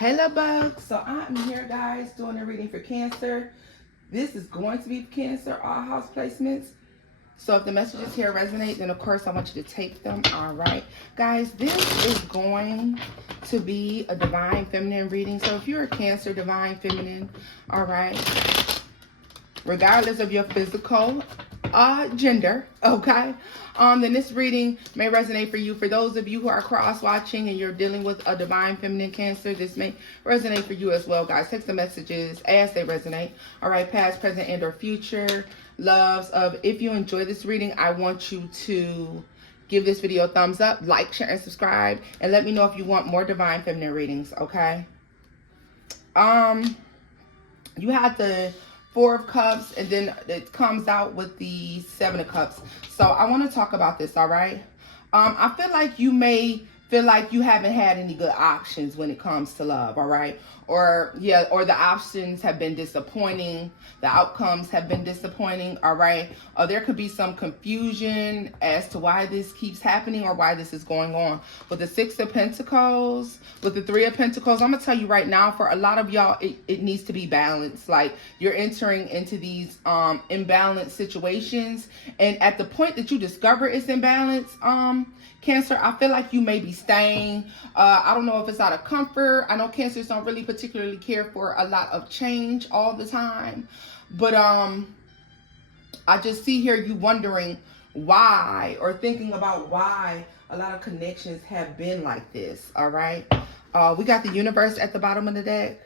Hello, bugs. So I'm here, guys, doing a reading for Cancer. This is going to be for Cancer, all house placements. So if the messages here resonate, then of course I want you to take them. All right, guys, this is going to be a divine feminine reading. So if you're a Cancer, divine feminine, all right, regardless of your physical gender, okay, then this reading may resonate for you. For those of you who are cross-watching and you're dealing with a divine feminine Cancer, this may resonate for you as well, guys. Text the messages as they resonate. All right, past, present, and or future loves. If you enjoy this reading, I want you to give this video a thumbs up, like, share, and subscribe, and let me know if you want more divine feminine readings, okay? You have the Four of Cups, and then it comes out with the Seven of Cups. So I want to talk about this, all right? I feel like you may feel like you haven't had any good options when it comes to love, all right? Or the options have been disappointing. The outcomes have been disappointing, all right? Or there could be some confusion as to why this keeps happening or why this is going on. With the Six of Pentacles, with the Three of Pentacles, I'm going to tell you right now, for a lot of y'all, it needs to be balanced. Like, you're entering into these imbalanced situations. And at the point that you discover it's imbalanced, Cancer, I feel like you may be staying. I don't know if it's out of comfort. I know Cancers don't really particularly care for a lot of change all the time. But I just see here you wondering why, or thinking about why a lot of connections have been like this, all right? We got the Universe at the bottom of the deck.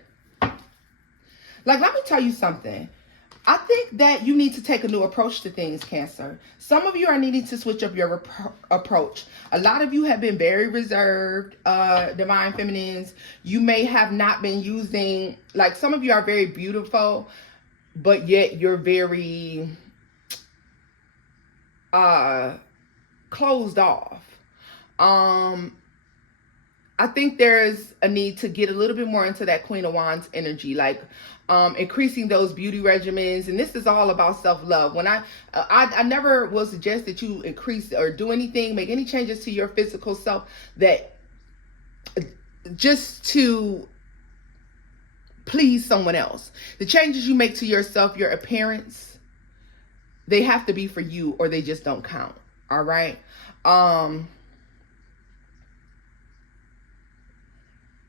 Like, let me tell you something. I think that you need to take a new approach to things, Cancer. Some of you are needing to switch up your approach. A lot of you have been very reserved, divine feminines. You may have not been using, like, some of you are very beautiful, but yet you're very closed off. I think there's a need to get a little bit more into that Queen of Wands energy, like increasing those beauty regimens. And this is all about self-love. When I never will suggest that you increase or do anything, make any changes to your physical self that just to please someone else. The changes you make to yourself, your appearance, they have to be for you or they just don't count. All right.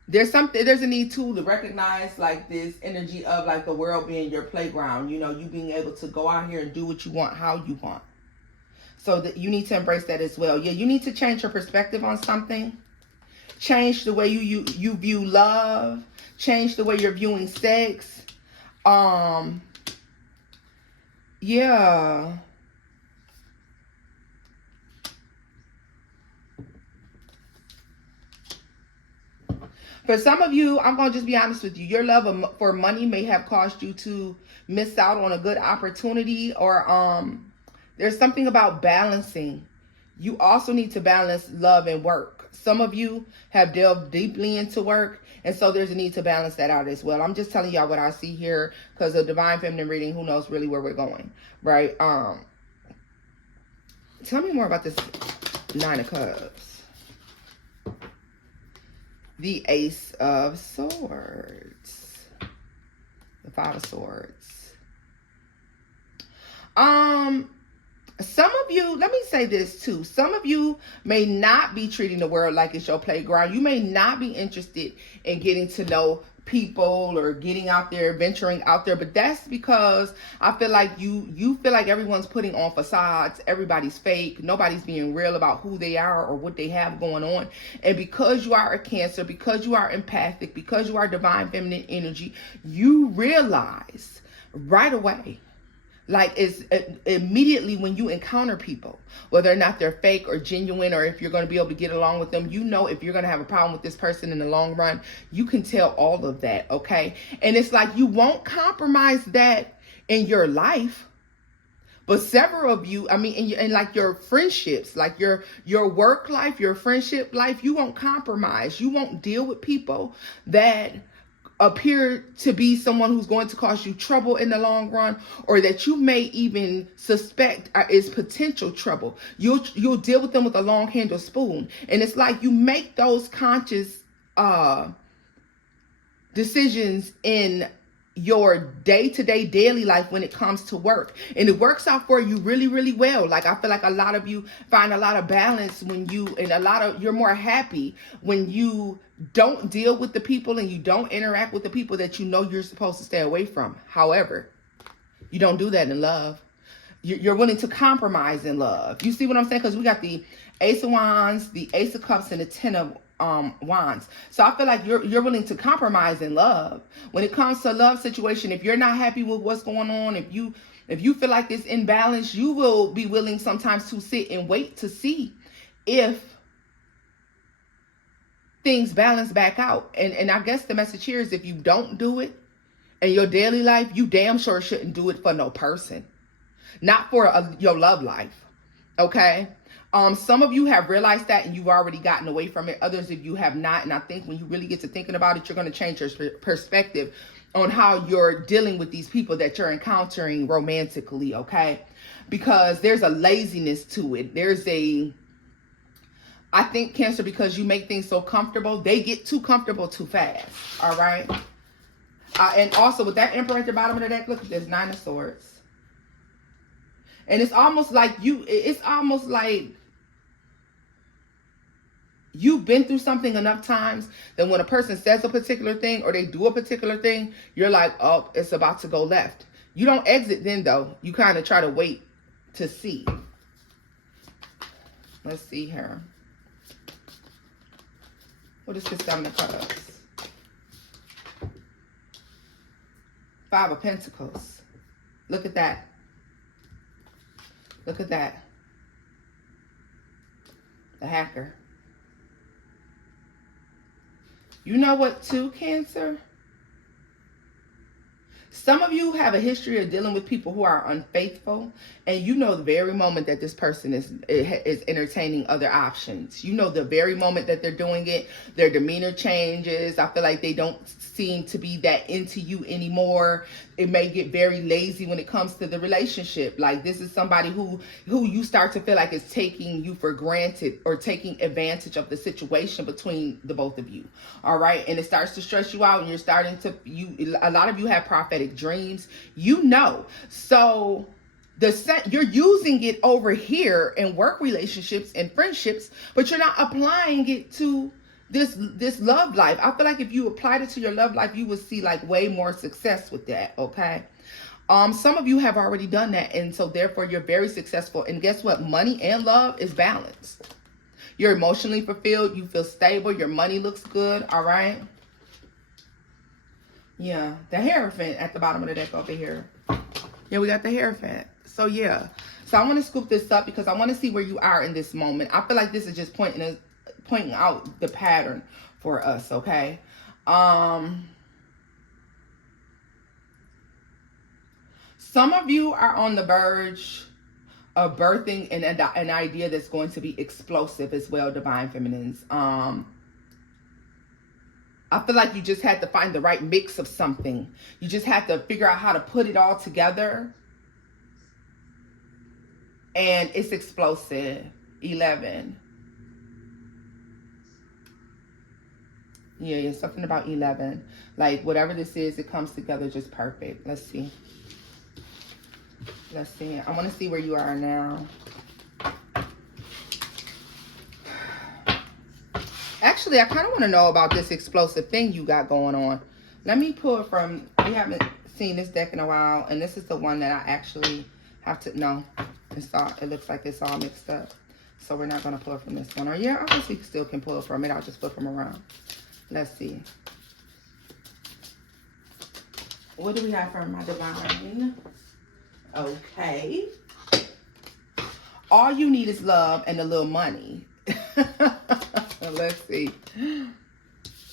There's a need to recognize, like, this energy of, like, the world being your playground, you know, you being able to go out here and do what you want, how you want. So that you need to embrace that as well. Yeah, you need to change your perspective on something. Change the way you view love. Change the way you're viewing sex. Yeah. For some of you, I'm going to just be honest with you. Your love for money may have caused you to miss out on a good opportunity, or there's something about balancing. You also need to balance love and work. Some of you have delved deeply into work, and so there's a need to balance that out as well. I'm just telling y'all what I see here because of divine feminine reading. Who knows really where we're going, right? Tell me more about this Nine of Cups. The Ace of Swords. The Five of Swords. Some of you, let me say this too. Some of you may not be treating the world like it's your playground. You may not be interested in getting to know people or getting out there, venturing out there, but that's because I feel like you feel like everyone's putting on facades. Everybody's fake. Nobody's being real about who they are or what they have going on. And because you are a Cancer, because you are empathic, because you are divine feminine energy, you realize right away, like, it's immediately when you encounter people, whether or not they're fake or genuine, or if you're going to be able to get along with them, you know, if you're going to have a problem with this person in the long run, you can tell all of that, okay? And it's like you won't compromise that in your life. But several of you, I mean, and like your friendships, like your work life, your friendship life, you won't compromise. You won't deal with people that appear to be someone who's going to cause you trouble in the long run, or that you may even suspect is potential trouble. You'll deal with them with a long handled spoon. And it's like you make those conscious decisions in your day-to-day daily life when it comes to work, and it works out for you really, really well. Like, I feel like a lot of you find a lot of balance when you're more happy when you don't deal with the people and you don't interact with the people that you know you're supposed to stay away from. However, you don't do that in love. You're willing to compromise in love. You see what I'm saying? Because we got the Ace of Wands, the Ace of Cups, and the Ten of Wands. So I feel like you're willing to compromise in love. When it comes to a love situation, if you're not happy with what's going on, if you feel like it's imbalanced, you will be willing sometimes to sit and wait to see if things balance back out. And I guess the message here is, if you don't do it in your daily life, you damn sure shouldn't do it for no person. Not for your love life, okay? Some of you have realized that and you've already gotten away from it. Others of you have not. And I think when you really get to thinking about it, you're going to change your perspective on how you're dealing with these people that you're encountering romantically, okay? Because there's a laziness to it. I think, Cancer, because you make things so comfortable, they get too comfortable too fast, all right? And also with that Emperor at the bottom of the deck, look at this, Nine of Swords. And it's almost like you've been through something enough times that when a person says a particular thing or they do a particular thing, you're like, oh, it's about to go left. You don't exit then, though. You kind of try to wait to see. Let's see here. What is this Seven of Cups? Five of Pentacles. Look at that. Look at that. The Hacker. You know what, too, Cancer? Some of you have a history of dealing with people who are unfaithful, and you know the very moment that this person is entertaining other options. You know the very moment that they're doing it, their demeanor changes. I feel like they don't seem to be that into you anymore. It may get very lazy when it comes to the relationship. Like, this is somebody who you start to feel like is taking you for granted or taking advantage of the situation between the both of you. All right. And it starts to stress you out, and you're starting to, a lot of you have prophetic dreams, you know. So you're using it over here in work relationships and friendships, but you're not applying it to this love life. I feel like if you applied it to your love life, you would see like way more success with that. Okay. Some of you have already done that, and so therefore you're very successful. And guess what? Money and love is balanced. You're emotionally fulfilled. You feel stable. Your money looks good. All right. Yeah, the Hierophant at the bottom of the deck over here. Yeah, we got the Hierophant. So yeah. So I want to scoop this up because I want to see where you are in this moment. I feel like this is just pointing out the pattern for us, okay? Some of you are on the verge of birthing an idea that's going to be explosive as well, Divine Feminines. I feel like you just had to find the right mix of something. You just had to figure out how to put it all together. And it's explosive. 11. Yeah, something about 11. Like, whatever this is, it comes together just perfect. Let's see. Let's see. I want to see where you are now. Actually, I kind of want to know about this explosive thing you got going on. Let me pull it from, we haven't seen this deck in a while, and this is the one that I actually have to, no, it looks like it's all mixed up. So we're not going to pull it from this one. Or yeah, I guess we still can pull it from it. I'll just flip them around. Let's see. What do we have from my divine? Okay. All you need is love and a little money. Let's see.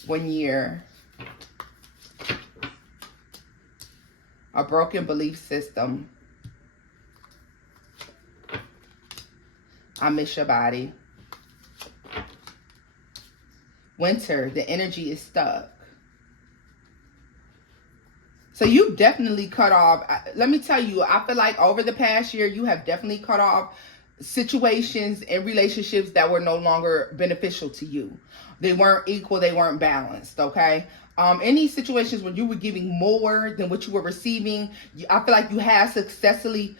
1 year. A broken belief system. I miss your body. Winter, the energy is stuck. So you definitely cut off. Let me tell you, I feel like over the past year, you have definitely cut off situations and relationships that were no longer beneficial to you. They weren't equal. They weren't balanced. Okay. Any situations where you were giving more than what you were receiving, I feel like you have successfully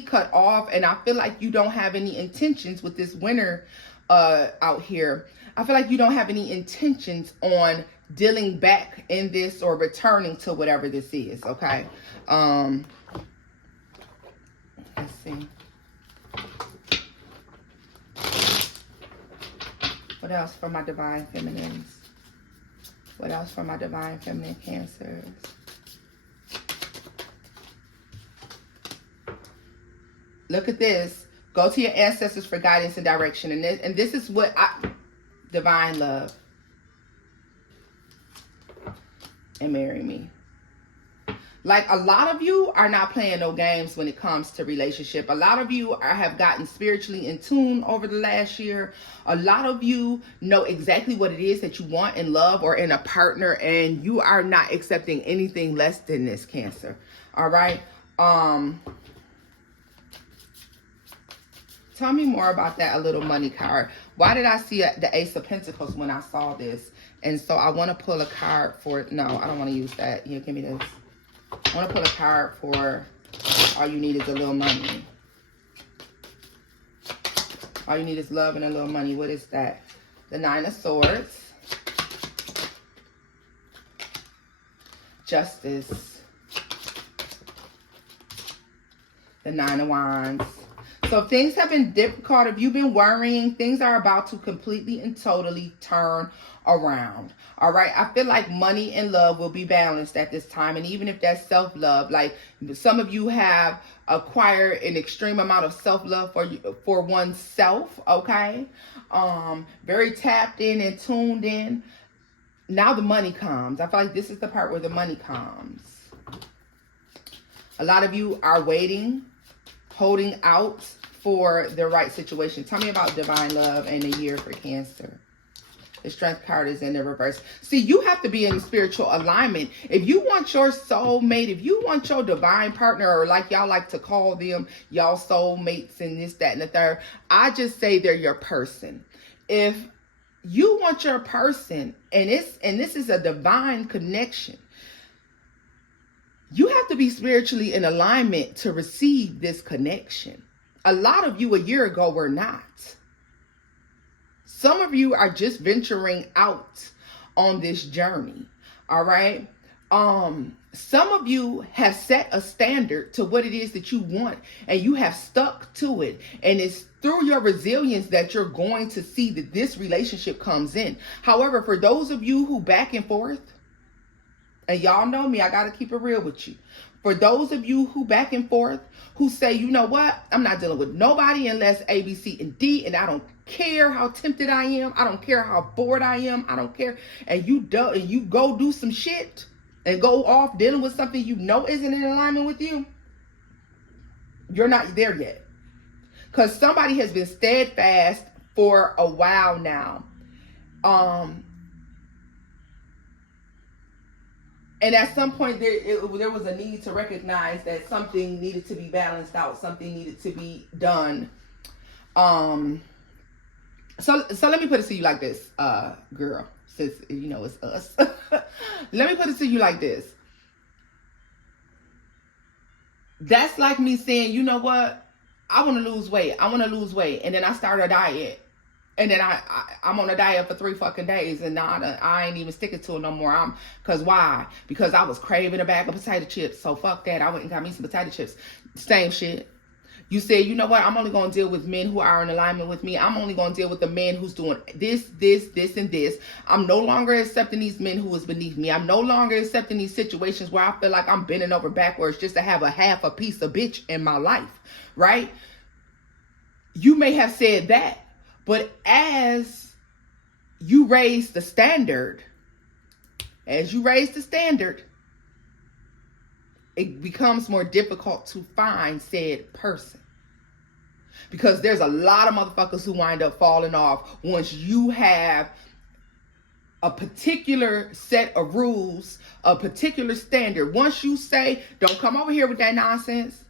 cut off, and I feel like you don't have any intentions with this winter out here. I feel like you don't have any intentions on dealing back in this or returning to whatever this is, okay? Let's see. What else for my divine feminines? What else for my divine feminine Cancers? Look at this. Go to your ancestors for guidance and direction. And this is what divine love. And marry me. Like, a lot of you are not playing no games when it comes to relationship. A lot of you have gotten spiritually in tune over the last year. A lot of you know exactly what it is that you want in love or in a partner, and you are not accepting anything less than this, Cancer. All right. Tell me more about that, a little money card. Why did I see the Ace of Pentacles when I saw this? And so I want to pull a card for, no, I don't want to use that. Here, give me this. I want to pull a card for all you need is a little money. All you need is love and a little money. What is that? The Nine of Swords. Justice. The Nine of Wands. So things have been difficult. If you've been worrying, things are about to completely and totally turn around. All right. I feel like money and love will be balanced at this time. And even if that's self-love, like some of you have acquired an extreme amount of self-love for oneself. Okay. Very tapped in and tuned in. Now the money comes. I feel like this is the part where the money comes. A lot of you are waiting, holding out for the right situation. Tell me about divine love and a year for Cancer. The Strength card is in the reverse. See, you have to be in spiritual alignment. If you want your soulmate, if you want your divine partner, or like y'all like to call them, y'all soulmates and this, that, and the third, I just say they're your person. If you want your person, and this is a divine connection, you have to be spiritually in alignment to receive this connection. A lot of you a year ago were not. Some of you are just venturing out on this journey. All right. Some of you have set a standard to what it is that you want, and you have stuck to it. And it's through your resilience that you're going to see that this relationship comes in. However, for those of you who back and forth, and y'all know me, I got to keep it real with you. For those of you who back and forth, who say, you know what, I'm not dealing with nobody unless A, B, C, and D, and I don't care how tempted I am. I don't care how bored I am. I don't care. And you go do some shit and go off dealing with something you know isn't in alignment with you. You're not there yet. Because somebody has been steadfast for a while now. And at some point, there was a need to recognize that something needed to be balanced out. Something needed to be done. So let me put it to you like this, girl, since you know it's us. Let me put it to you like this. That's like me saying, you know what? I want to lose weight. I want to lose weight. And then I start a diet. And then I'm on a diet for 3 fucking days, and I ain't even sticking to it no more. Cause why? Because I was craving a bag of potato chips. So fuck that. I went and got me some potato chips. Same shit. You say, you know what? I'm only going to deal with men who are in alignment with me. I'm only going to deal with the men who's doing this, and this. I'm no longer accepting these men who is beneath me. I'm no longer accepting these situations where I feel like I'm bending over backwards just to have a half a piece of bitch in my life, right? You may have said that, but as you raise the standard, it becomes more difficult to find said person. Because there's a lot of motherfuckers who wind up falling off once you have a particular set of rules, a particular standard. Once you say, don't come over here with that nonsense.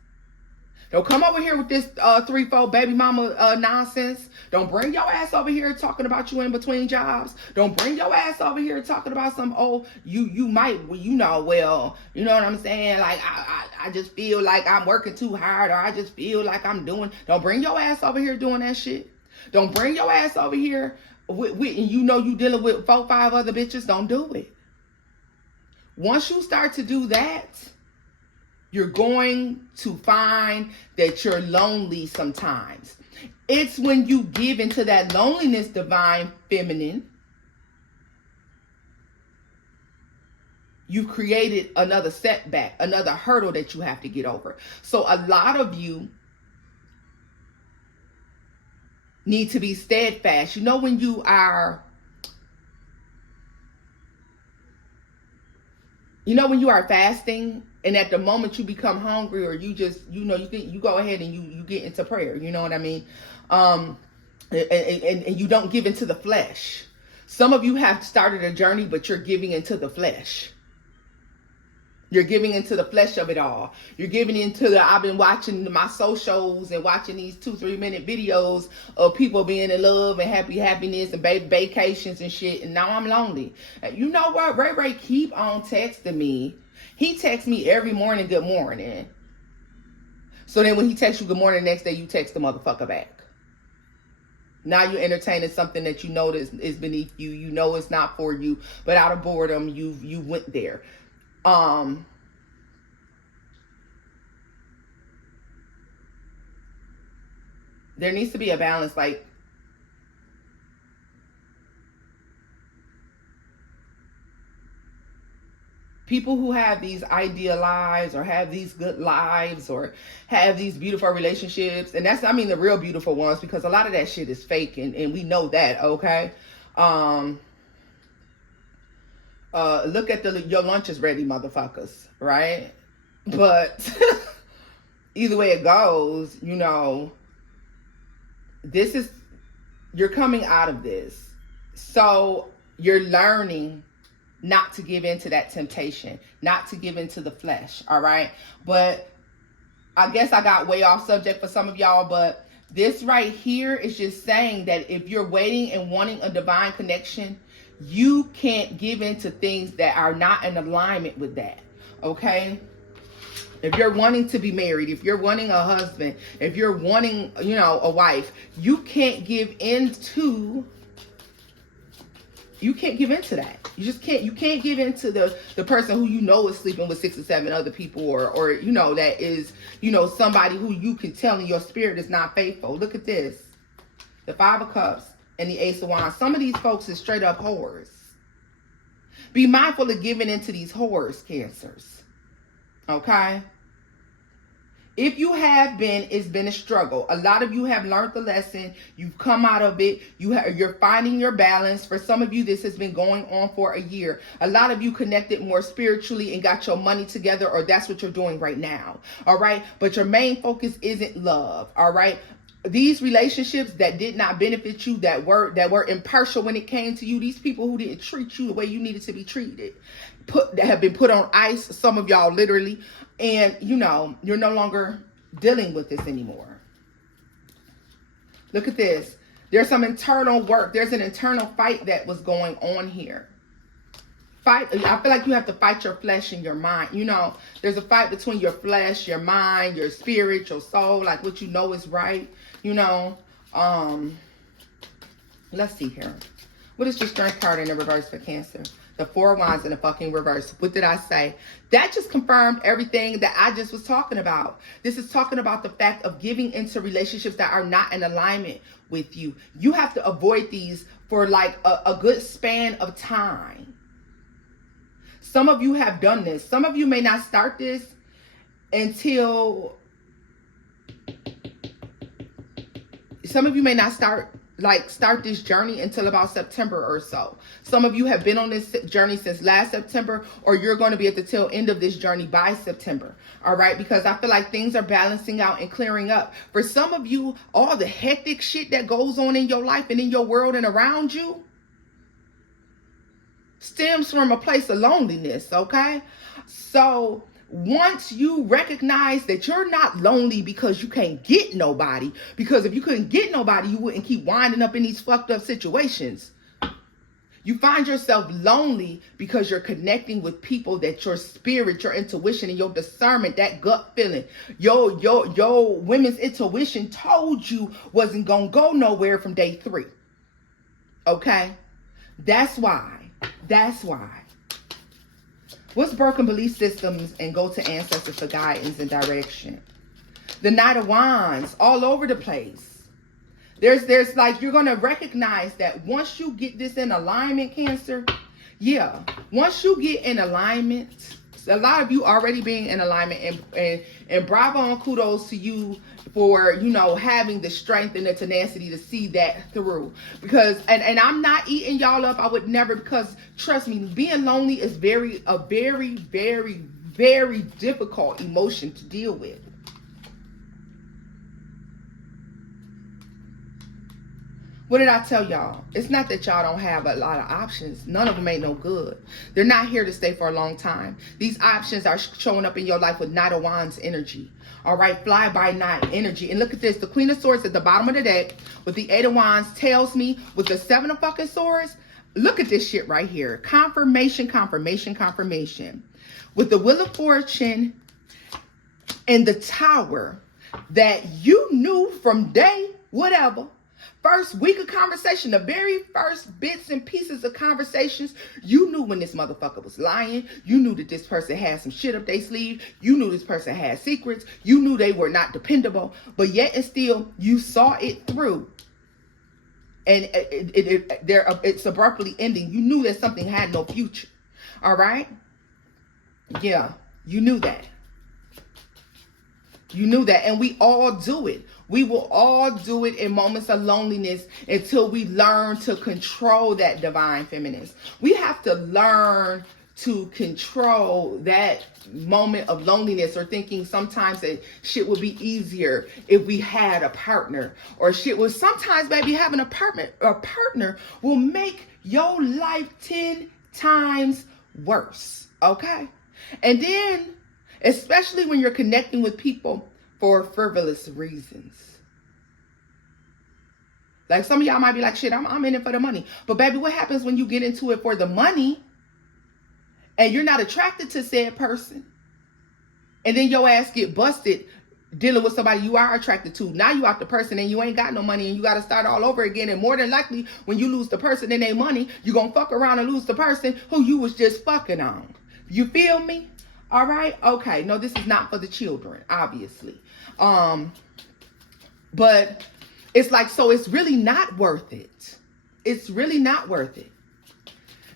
Don't come over here with this 3-4 baby mama nonsense. Don't bring your ass over here talking about you in between jobs. Don't bring your ass over here talking about some, oh, you might, you know, well, you know what I'm saying? Like, I just feel like I'm working too hard, or I just feel like I'm doing. Don't bring your ass over here doing that shit. Don't bring your ass over here with and you know you dealing with 4, 5 other bitches. Don't do it. Once you start to do that, you're going to find that you're lonely sometimes. It's when you give into that loneliness, divine feminine, you've created another setback, another hurdle that you have to get over. So a lot of you need to be steadfast. You know, when you are, fasting, and at the moment you become hungry, or you just, you know, you go ahead and you get into prayer. You know what I mean? And you don't give into the flesh. Some of you have started a journey, but you're giving into the flesh. You're giving into the flesh of it all. You're giving into the, I've been watching my socials and watching these 2-3 minute videos of people being in love and happiness and vacations and shit. And now I'm lonely. You know what? Ray keep on texting me. He texts me every morning, good morning. So then when he texts you good morning, the next day you text the motherfucker back. Now you're entertaining something that you know is beneath you. You know it's not for you, but out of boredom, you went there. There needs to be a balance. Like, people who have these ideal lives, or have these good lives, or have these beautiful relationships, and that's, I mean, the real beautiful ones, because a lot of that shit is fake, and we know that, okay? Look at your lunch is ready, motherfuckers, right? But either way it goes, you know, you're coming out of this. So you're learning not to give in to that temptation, not to give into the flesh, all right? But I guess I got way off subject for some of y'all, but this right here is just saying that if you're waiting and wanting a divine connection, you can't give into things that are not in alignment with that, okay? If you're wanting to be married, if you're wanting a husband, if you're wanting, you know, a wife, you can't give into that. You just can't. You can't give into the person who you know is sleeping with 6 or 7 other people, or you know, that is, you know, somebody who you can tell in your spirit is not faithful. Look at this. The 5 of Cups and the Ace of Wands. Some of these folks is straight up whores. Be mindful of giving into these whores, Cancers. Okay? If you have been, it's been a struggle. A lot of you have learned the lesson. You've come out of it. You're finding your balance. For some of you, this has been going on for a year. A lot of you connected more spiritually and got your money together, or that's what you're doing right now. All right? But your main focus isn't love. All right? These relationships that did not benefit you, that were impartial when it came to you, these people who didn't treat you the way you needed to be treated, that have been put on ice, some of y'all literally, and you know, you're no longer dealing with this anymore. Look at this. There's some internal work. There's an internal fight that was going on here. I feel like you have to fight your flesh and your mind. You know, there's a fight between your flesh, your mind, your spirit, your soul, like what you know is right. You know, let's see here. What is your Strength card in the reverse for Cancer? The 4 of Wands in the fucking reverse. What did I say? That just confirmed everything that I just was talking about. This is talking about the fact of giving into relationships that are not in alignment with you. You have to avoid these for like a good span of time. Some of you have done this. Some of you may not start this until... Some of you may not start this journey until about September or so. Some of you have been on this journey since last September, or you're going to be at the tail end of this journey by September. All right? Because I feel like things are balancing out and clearing up. For some of you, all the hectic shit that goes on in your life and in your world and around you stems from a place of loneliness, okay? So once you recognize that you're not lonely because you can't get nobody, because if you couldn't get nobody, you wouldn't keep winding up in these fucked up situations. You find yourself lonely because you're connecting with people that your spirit, your intuition, and your discernment, that gut feeling, your women's intuition told you wasn't gonna go nowhere from day 3. Okay? That's why. That's why. What's broken belief systems and go to ancestors for guidance and direction? The Knight of Wands all over the place. There's like, you're going to recognize that once you get this in alignment, Cancer. Yeah. Once you get in alignment, a lot of you already being in alignment, and bravo and kudos to you for, you know, having the strength and the tenacity to see that through. Because, and I'm not eating y'all up. I would never, because trust me, being lonely is a very, very, very difficult emotion to deal with. What did I tell y'all? It's not that y'all don't have a lot of options. None of them ain't no good. They're not here to stay for a long time. These options are showing up in your life with Knight of Wands energy. All right, fly by night energy. And look at this. The Queen of Swords at the bottom of the deck with the 8 of Wands tells me with the 7 of fucking Swords. Look at this shit right here. Confirmation, confirmation, confirmation. With the Wheel of Fortune and the Tower that you knew from day whatever. First week of conversation, the very first bits and pieces of conversations, you knew when this motherfucker was lying. You knew that this person had some shit up their sleeve. You knew this person had secrets. You knew they were not dependable. But yet and still, you saw it through. And it's abruptly ending. You knew that something had no future. All right? Yeah, you knew that. You knew that. And we all do it. We will all do it in moments of loneliness until we learn to control that divine feminine. We have to learn to control that moment of loneliness, or thinking sometimes that shit would be easier if we had a partner, or shit was sometimes, baby, having a partner will make your life 10 times worse. Okay? And then, especially when you're connecting with people for frivolous reasons. Like some of y'all might be like, shit, I'm in it for the money. But baby, what happens when you get into it for the money and you're not attracted to said person? And then your ass get busted dealing with somebody you are attracted to. Now you out the person and you ain't got no money and you got to start all over again. And more than likely, when you lose the person and their money, you're going to fuck around and lose the person who you was just fucking on. You feel me? All right. Okay. No, this is not for the children, obviously. But it's like, so it's really not worth it. It's really not worth it.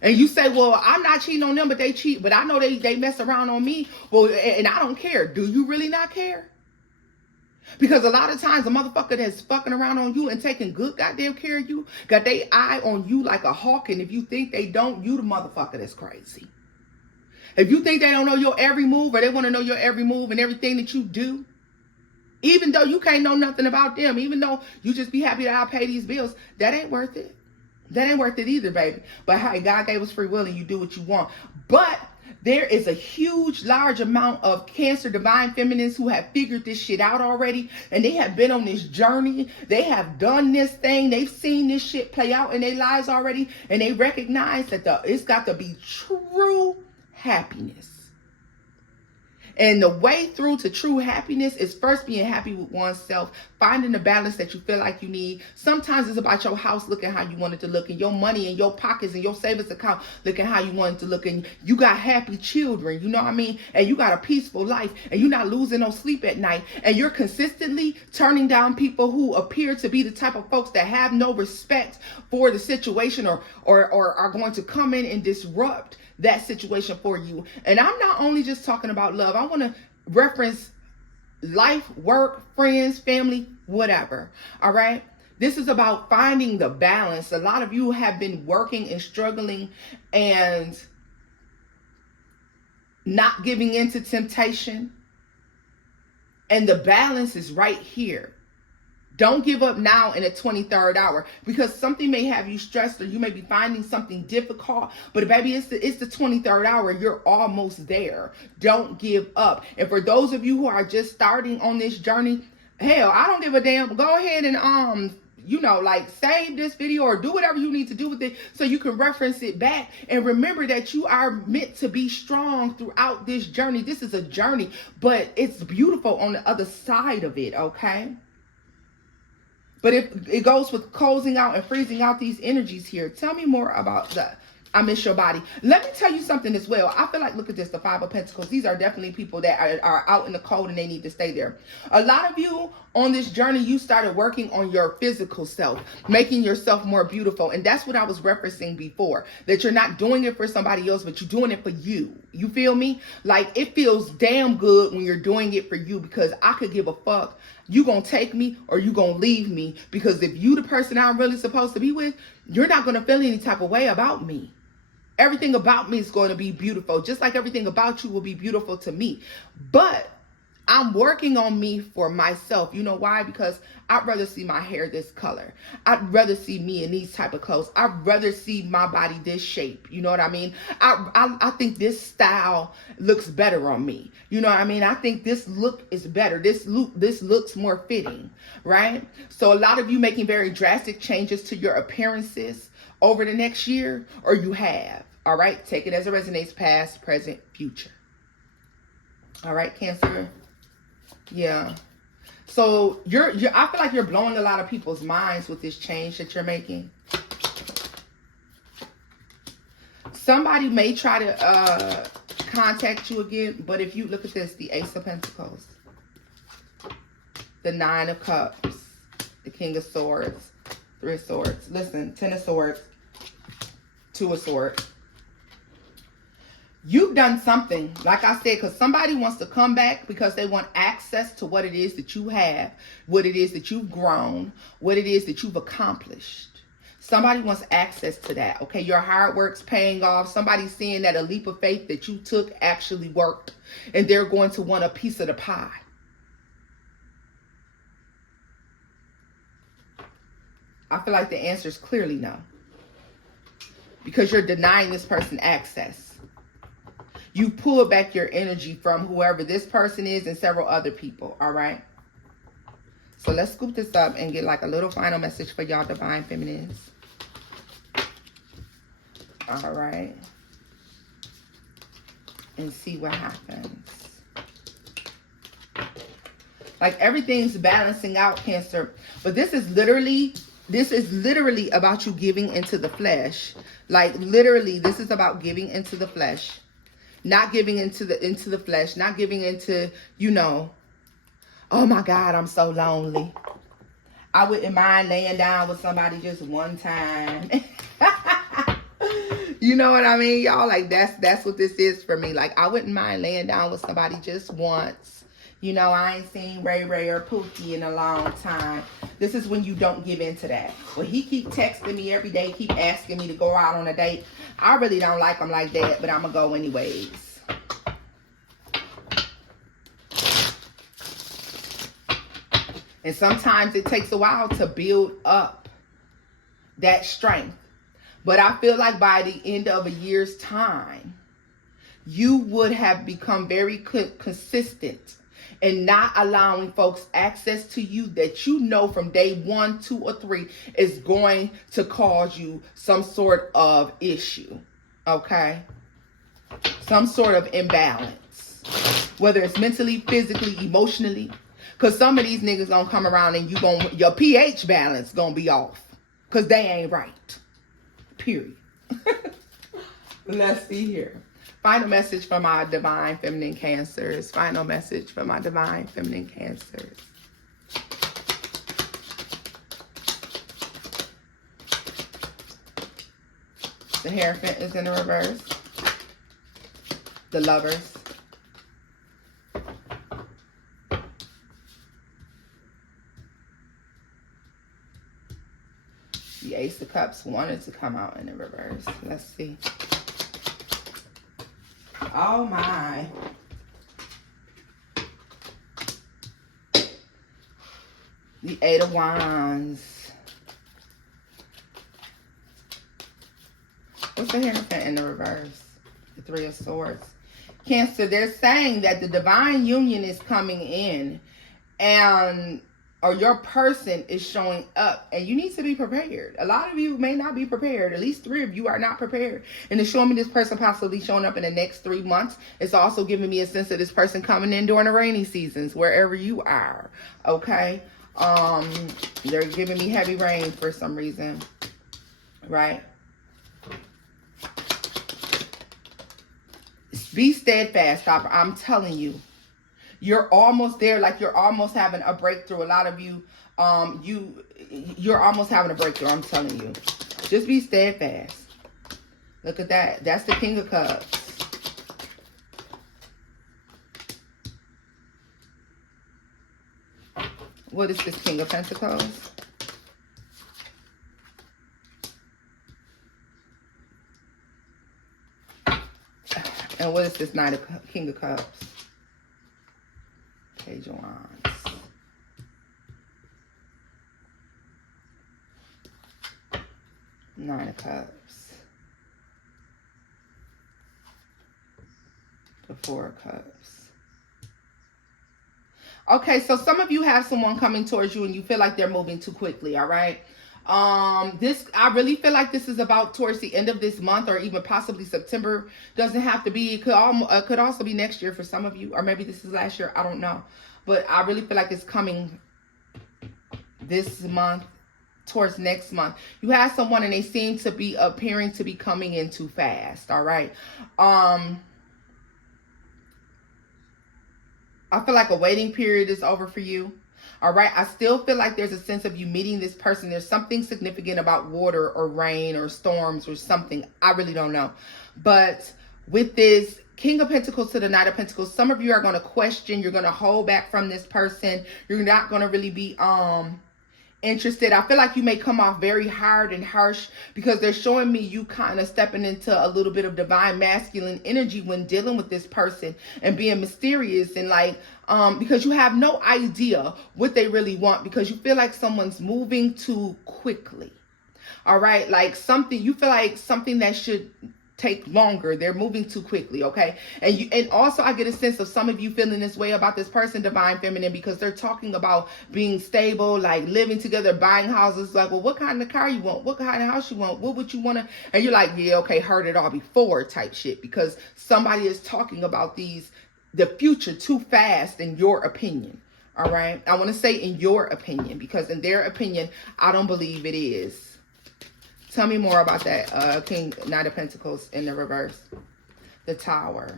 And you say, well, I'm not cheating on them, but they cheat. But I know they mess around on me. Well, and I don't care. Do you really not care? Because a lot of times a motherfucker that's fucking around on you and taking good goddamn care of you, got their eye on you like a hawk. And if you think they don't, you the motherfucker that's crazy. If you think they don't know your every move, or they want to know your every move and everything that you do, even though you can't know nothing about them, even though you just be happy that I pay these bills, that ain't worth it. That ain't worth it either, baby. But hey, God gave us free will and you do what you want. But there is a huge, large amount of Cancer divine feminines who have figured this shit out already. And they have been on this journey. They have done this thing. They've seen this shit play out in their lives already. And they recognize that it's got to be true happiness. And the way through to true happiness is first being happy with oneself, finding the balance that you feel like you need. Sometimes it's about your house looking how you want it to look, and your money and your pockets and your savings account looking how you want it to look, and you got happy children, you know what I mean? And you got a peaceful life, and you're not losing no sleep at night, and you're consistently turning down people who appear to be the type of folks that have no respect for the situation, or are going to come in and disrupt that situation for you. And I'm not only just talking about love. I want to reference life, work, friends, family, whatever. All right. This is about finding the balance. A lot of you have been working and struggling and not giving in to temptation. And the balance is right here. Don't give up now in the 23rd hour, because something may have you stressed, or you may be finding something difficult. But baby, it's the 23rd hour. You're almost there. Don't give up. And for those of you who are just starting on this journey, hell, I don't give a damn. Go ahead and like save this video or do whatever you need to do with it so you can reference it back. And remember that you are meant to be strong throughout this journey. This is a journey, but it's beautiful on the other side of it, okay? But if it goes with closing out and freezing out these energies here, tell me more about the I miss your body. Let me tell you something as well. I feel like, look at this, the Five of Pentacles. These are definitely people that are out in the cold and they need to stay there. A lot of you on this journey, you started working on your physical self, making yourself more beautiful. And that's what I was referencing before, that you're not doing it for somebody else, but you're doing it for you. You feel me? Like, it feels damn good when you're doing it for you, because I could give a fuck. You gonna take me or you gonna leave me, because if you the person I'm really supposed to be with, you're not gonna feel any type of way about me. Everything about me is going to be beautiful, just like everything about you will be beautiful to me. But I'm working on me for myself. You know why? Because I'd rather see my hair this color. I'd rather see me in these type of clothes. I'd rather see my body this shape. You know what I mean? I think this style looks better on me. You know what I mean? I think this look is better. This looks more fitting, right? So a lot of you making very drastic changes to your appearances over the next year, or you have. All right? Take it as it resonates, past, present, future. All right, Cancer? Yeah. So I feel like you're blowing a lot of people's minds with this change that you're making. Somebody may try to contact you again, but if you look at this, the Ace of Pentacles, the Nine of Cups, the King of Swords, Three of Swords. Listen, Ten of Swords, Two of Swords. You've done something, like I said, because somebody wants to come back because they want access to what it is that you have, what it is that you've grown, what it is that you've accomplished. Somebody wants access to that, okay? Your hard work's paying off. Somebody's seeing that a leap of faith that you took actually worked, and they're going to want a piece of the pie. I feel like the answer is clearly no, because you're denying this person access. You pull back your energy from whoever this person is and several other people, all right? So let's scoop this up and get like a little final message for y'all divine feminines. All right. And see what happens. Like, everything's balancing out, Cancer. But this is literally about you giving into the flesh. Like, literally, this is about giving into the flesh. Not giving into the flesh, not giving into, oh my God, I'm so lonely. I wouldn't mind laying down with somebody just one time. You know what I mean, y'all? Like, that's what this is for me. Like, I wouldn't mind laying down with somebody just once. I ain't seen Ray Ray or Pookie in a long time. This is when you don't give into that. Well, he keep texting me every day, keep asking me to go out on a date. I really don't like him like that, but I'm going to go anyways. And sometimes it takes a while to build up that strength. But I feel like by the end of a year's time, you would have become very consistent and not allowing folks access to you that you know from day 1, 2, or 3 is going to cause you some sort of issue, okay? Some sort of imbalance, whether it's mentally, physically, emotionally. Because some of these niggas gonna come around and your pH balance gonna be off because they ain't right, period. Let's see here. Final message for my divine feminine Cancers. Final message for my divine feminine Cancers. The Hierophant is in the reverse. The Lovers. The Ace of Cups wanted to come out in the reverse. Let's see. Oh my. The 8 of Wands. What's the Hierophant in the reverse? The 3 of Swords. Cancer, they're saying that the divine union is coming in, and or your person is showing up, and you need to be prepared. A lot of you may not be prepared. At least 3 of you are not prepared. And it's showing me this person possibly showing up in the next 3 months. It's also giving me a sense of this person coming in during the rainy seasons, wherever you are. Okay? They're giving me heavy rain for some reason. Right? Be steadfast, I'm telling you. You're almost there, like you're almost having a breakthrough. A lot of you, you're almost having a breakthrough, I'm telling you. Just be steadfast. Look at that. That's the King of Cups. What is this King of Pentacles? And what is this Knight of King of Cups? Page of Wands. Nine of Cups. The 4 of Cups. Okay, so some of you have someone coming towards you and you feel like they're moving too quickly, all right? I really feel like this is about towards the end of this month, or even possibly September. Doesn't have to be. It could also be next year for some of you, or maybe this is last year. I don't know, but I really feel like it's coming this month, towards next month. You have someone and they seem to be appearing to be coming in too fast. All right. I feel like a waiting period is over for you. All right. I still feel like there's a sense of you meeting this person. There's something significant about water or rain or storms or something. I really don't know. But with this King of Pentacles to the Knight of Pentacles, some of you are going to question. You're going to hold back from this person. You're not going to really be interested. I feel like you may come off very hard and harsh because they're showing me you kind of stepping into a little bit of divine masculine energy when dealing with this person and being mysterious and like because you have no idea what they really want, because you feel like someone's moving too quickly. All right, like something you feel like something that should take longer, they're moving too quickly. Okay, and also I get a sense of some of you feeling this way about this person, divine feminine, because they're talking about being stable, like living together, buying houses. Like, well, what kind of car you want, what kind of house you want, what would you want to, and you're like, yeah, okay, heard it all before type shit, because somebody is talking about the future too fast in your opinion. All right, I want to say in your opinion, because in their opinion I don't believe it is. Tell me more about that King, Knight of Pentacles in the reverse. The Tower.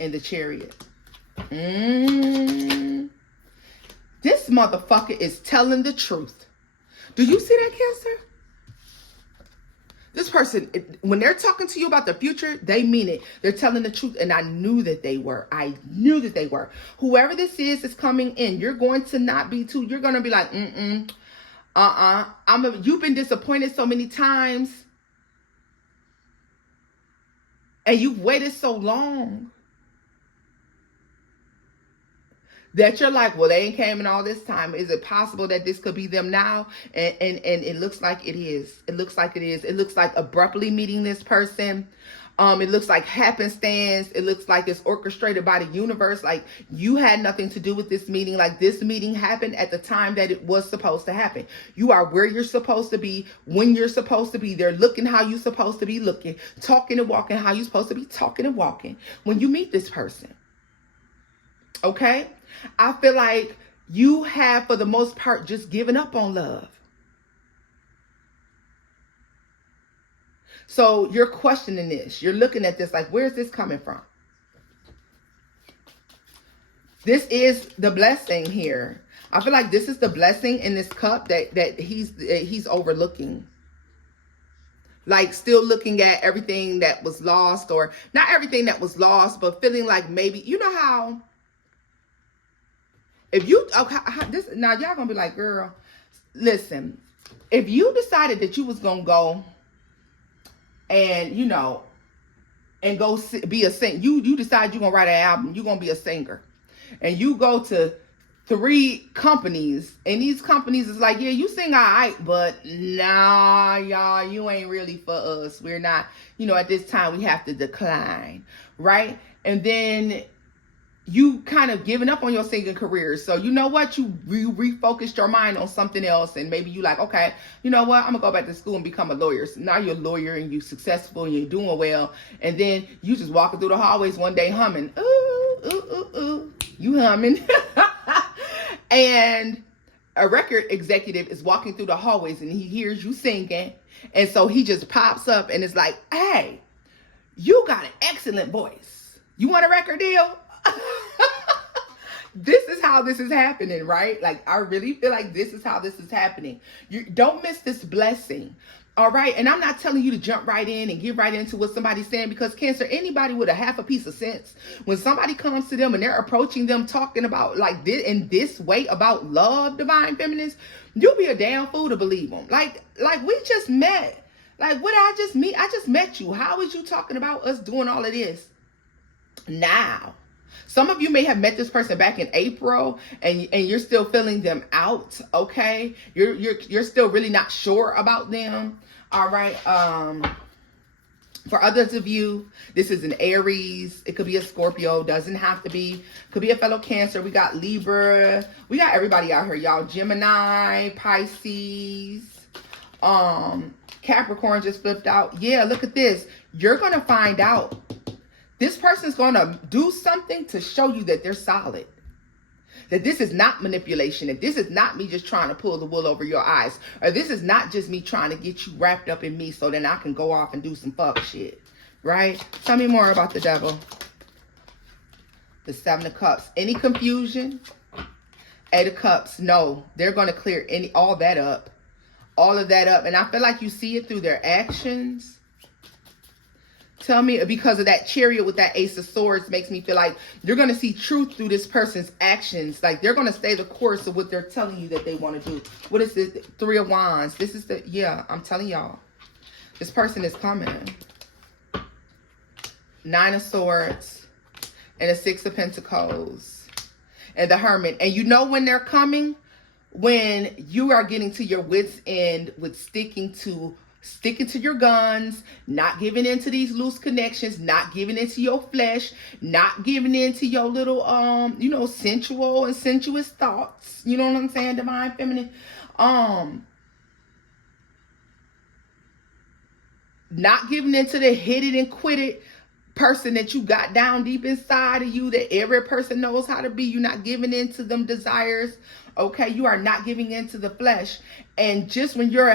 And the Chariot. This motherfucker is telling the truth. Do you see that, Cancer? This person, when they're talking to you about the future, they mean it. They're telling the truth, and I knew that they were. I knew that they were. Whoever this is coming in, you're going to not be too, you're going to be like, you've been disappointed so many times, and you've waited so long that you're like, well, they ain't came in all this time. Is it possible that this could be them now? And it looks like it is. It looks like it is. It looks like abruptly meeting this person. It looks like happenstance. It looks like it's orchestrated by the universe. Like you had nothing to do with this meeting. Like this meeting happened at the time that it was supposed to happen. You are where you're supposed to be, when you're supposed to be. They're looking how you're supposed to be looking, talking and walking how you're supposed to be talking and walking when you meet this person. Okay? I feel like you have, for the most part, just given up on love. So you're questioning this. You're looking at this like, where's this coming from? This is the blessing here. I feel like this is the blessing in this cup that he's overlooking. Like still looking at everything that was lost, or not everything that was lost, but feeling like maybe, you know how... If you, okay, this, now y'all gonna be like, girl, listen, if you decided that you was gonna go and, you know, and go be a singer, you decide you're gonna write an album, you're gonna be a singer. and you go to 3 companies, and these companies is like, yeah, you sing all right, but nah, y'all, you ain't really for us. We're not, at this time we have to decline, right? And then you kind of giving up on your singing career. So you know what? You refocused your mind on something else. And maybe you like, okay, you know what? I'm going to go back to school and become a lawyer. So now you're a lawyer and you're successful and you're doing well. And then you just walking through the hallways one day humming. Ooh, ooh, ooh, ooh. You humming. And a record executive is walking through the hallways and he hears you singing. And so he just pops up and is like, hey, you got an excellent voice. You want a record deal? This is how this is happening, right? Like, I really feel like this is how this is happening. You don't miss this blessing. All right. And I'm not telling you to jump right in and get right into what somebody's saying, because Cancer, anybody with a half a piece of sense, when somebody comes to them and they're approaching them talking about like this in this way about love, divine feminines, you'll be a damn fool to believe them. Like we just met. Like, what did I just meet? I just met you. How is you talking about us doing all of this now? Some of you may have met this person back in April and you're still feeling them out, okay? You're still really not sure about them, all right? For others of you, this is an Aries. It could be a Scorpio, doesn't have to be. Could be a fellow Cancer. We got Libra. We got everybody out here, y'all. Gemini, Pisces, Capricorn just flipped out. Yeah, look at this. You're going to find out. This person's going to do something to show you that they're solid. That this is not manipulation. That this is not me just trying to pull the wool over your eyes. Or this is not just me trying to get you wrapped up in me so then I can go off and do some fuck shit. Right? Tell me more about the devil. The 7 of Cups. Any confusion? 8 of Cups. No. They're going to clear all that up. All of that up. And I feel like you see it through their actions. Tell me, because of that Chariot with that Ace of Swords makes me feel like you're going to see truth through this person's actions. Like they're going to stay the course of what they're telling you that they want to do. What is this? 3 of Wands. This is I'm telling y'all. This person is coming. 9 of Swords and a 6 of Pentacles and the Hermit. And you know when they're coming? When you are getting to your wit's end with sticking to your guns, not giving into these loose connections, not giving into your flesh, not giving into your little, sensual and sensuous thoughts. You know what I'm saying? Divine feminine. Not giving into the hit it and quit it person that you got down deep inside of you, that every person knows how to be. You're not giving into them desires. Okay, you are not giving into the flesh. And just when you're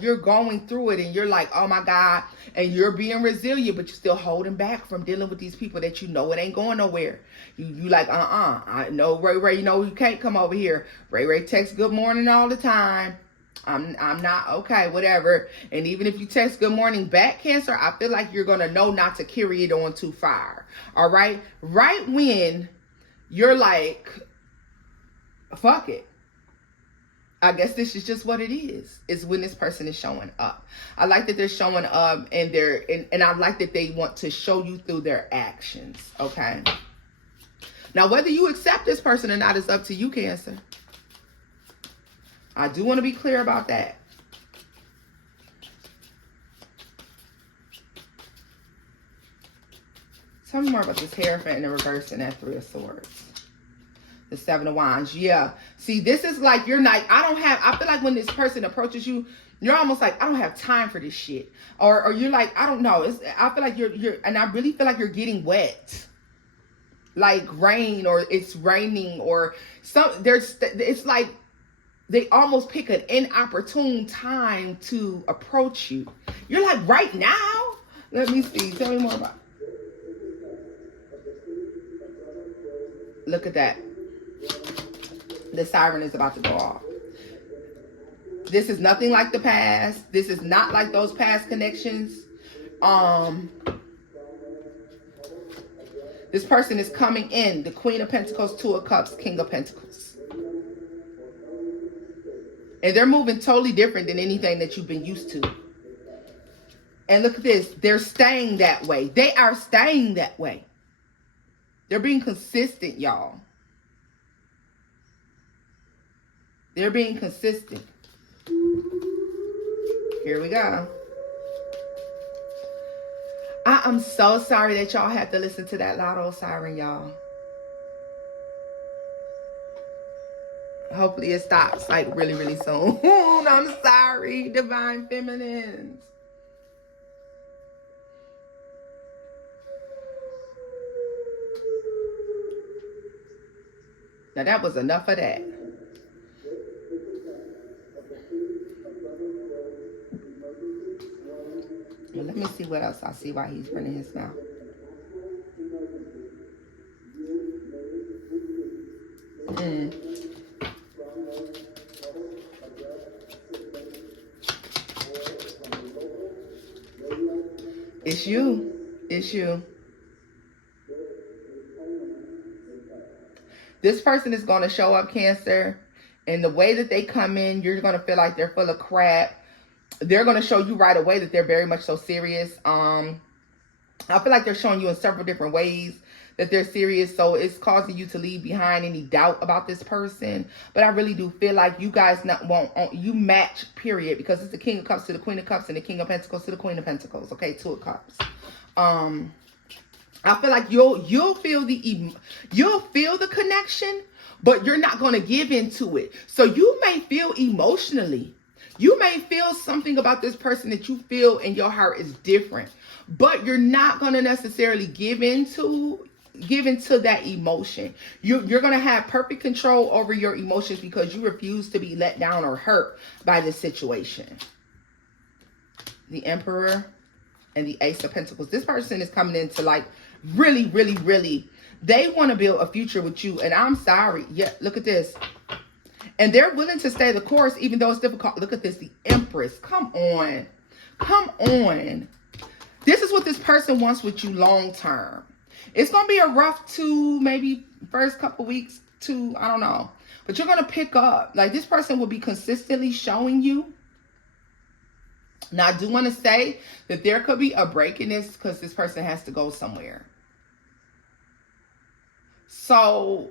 you're going through it and you're like, oh my God, and you're being resilient, but you're still holding back from dealing with these people that you know it ain't going nowhere. You like, I know Ray, you know you can't come over here. Ray texts good morning all the time. I'm not okay, whatever. And even if you text good morning back, Cancer, I feel like you're gonna know not to carry it on too far. All right, right when you're like, fuck it, I guess this is just what it is when this person is showing up. I like that they're showing up and and I like that they want to show you through their actions. Okay, now whether you accept this person or not is up to you, Cancer. I do want to be clear about that. Tell me more about this Hierophant in the reverse and that 3 of Swords. The 7 of Wands. Yeah. See, this is like you're like, I feel like when this person approaches you, you're almost like, I don't have time for this shit. Or you're like, I don't know. I feel like you're, and I really feel like you're getting wet. Like rain, or it's raining, or it's like, they almost pick an inopportune time to approach you. You're like, right now? Let me see. Tell me more about it. Look at that. The siren is about to go off. This is nothing like the past. This is not like those past connections. This person is coming in. The Queen of Pentacles, 2 of Cups, King of Pentacles. And they're moving totally different than anything that you've been used to. And look at this. They're staying that way. They are staying that way. They're being consistent, y'all. They're being consistent. Here we go. I am so sorry that y'all had to listen to that loud old siren, y'all. Hopefully it stops like really, really soon. I'm sorry, divine feminines. Now that was enough of that. Well, let me see what else I see while he's running his mouth. It's you. It's you. This person is going to show up, Cancer, and the way that they come in, you're going to feel like they're full of crap. They're going to show you right away that they're very much so serious. I feel like they're showing you in several different ways that they're serious. So it's causing you to leave behind any doubt about this person. But I really do feel like you guys you match, period, because it's the King of Cups to the Queen of Cups and the King of Pentacles to the Queen of Pentacles. Okay, Two of Cups. I feel like you'll feel the connection, but you're not going to give into it. So you may feel emotionally. You may feel something about this person that you feel in your heart is different, but you're not going to necessarily give into that emotion. You're going to have perfect control over your emotions because you refuse to be let down or hurt by this situation. The Emperor and the Ace of Pentacles. This person is coming into like really, really, really, they want to build a future with you. And I'm sorry. Yeah, look at this. And they're willing to stay the course, even though it's difficult. Look at this, the Empress. Come on. Come on. This is what this person wants with you long term. It's going to be a rough maybe first couple weeks I don't know. But you're going to pick up. Like, this person will be consistently showing you. Now, I do want to say that there could be a break in this because this person has to go somewhere. So,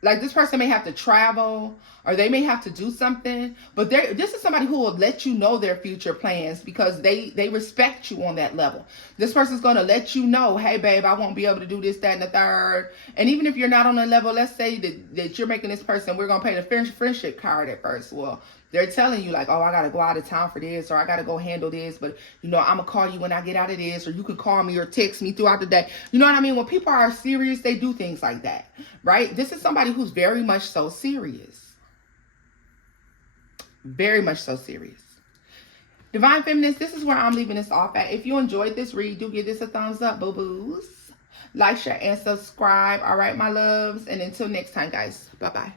like, this person may have to travel or they may have to do something, but this is somebody who will let you know their future plans because they respect you on that level. This person's going to let you know, hey, babe, I won't be able to do this, that, and the third. And even if you're not on that level, let's say that you're making this person, we're going to pay the friendship card at first. Well, they're telling you like, oh, I got to go out of town for this, or I got to go handle this, but, you know, I'm going to call you when I get out of this, or you can call me or text me throughout the day. You know what I mean? When people are serious, they do things like that, right? This is somebody who's very much so serious. Very much so serious. Divine Feminines, this is where I'm leaving this off at. If you enjoyed this read, do give this a thumbs up, boo-boos. Like, share, and subscribe. All right, my loves. And until next time, guys. Bye-bye.